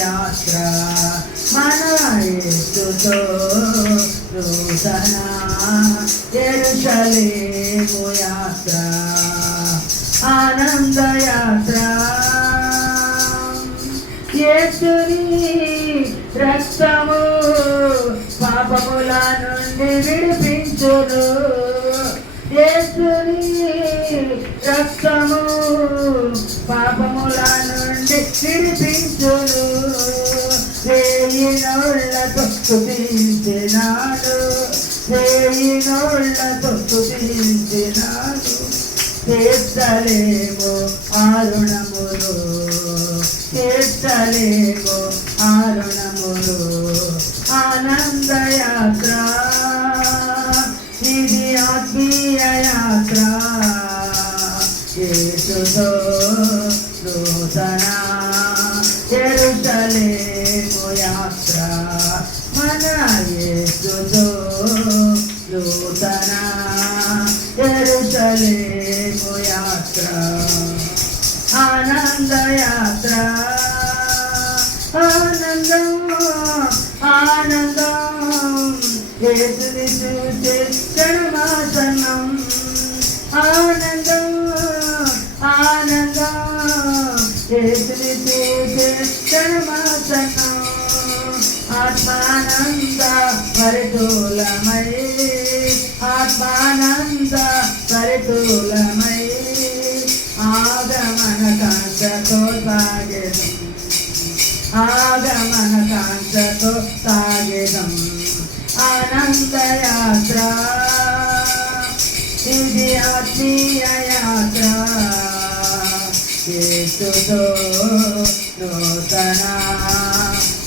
యాత్ర మన యేసుతో నూతన యెరూషలేము యాత్ర ఆనంద యాత్ర యేసుని రక్తము పాపముల నుండి విడిపించును యేసుని రక్తము పాపముల నుండి విడిపించును వేయి నోళ్ళతో స్తుతించినాడు వేయి నోళ్ళతో స్తుతించినాడు తీర్చలేము ఆరుణములు తీర్చలేము ఆరుణములు ఆనంద యాత్ర ఇది ఆత్మీయ యాత్ర యేసుతో నూతన యెరూషలేము యాత్ర మన యేసుతో నూతన యెరూషలేము యాత్ర ఆనంద యాత్ర ఆనందం ఆనందం యేసుని చూసే క్షణమాసనం ఆనందం ఆనందం యేసుని చూసే క్షణమాసనం ఆత్మానంద పరితూలమై ఆత్మానంద పరితూలమై ఆగమన కాంక్షతో సాగేదం ఆగమన కాంక్షతో సాగేదం ఆనంద యాత్ర ఇది ఆత్మీయ యాత్ర యేసుతో నూతన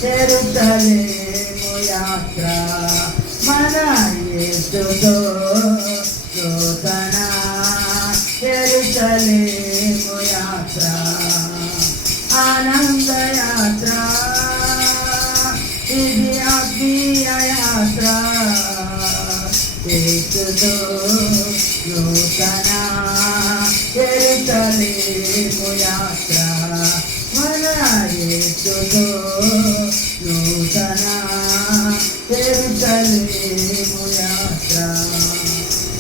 యెరూషలేము యాత్ర మన యేసుతో నూతన యెరూషలేము యాత్ర ఆనంద యాత్ర ఇది ఆత్మీయ యాత్ర యేసుతో నూతన యెరూషలేము యాత్ర మన యేసుతో నూతన యెరూషలేము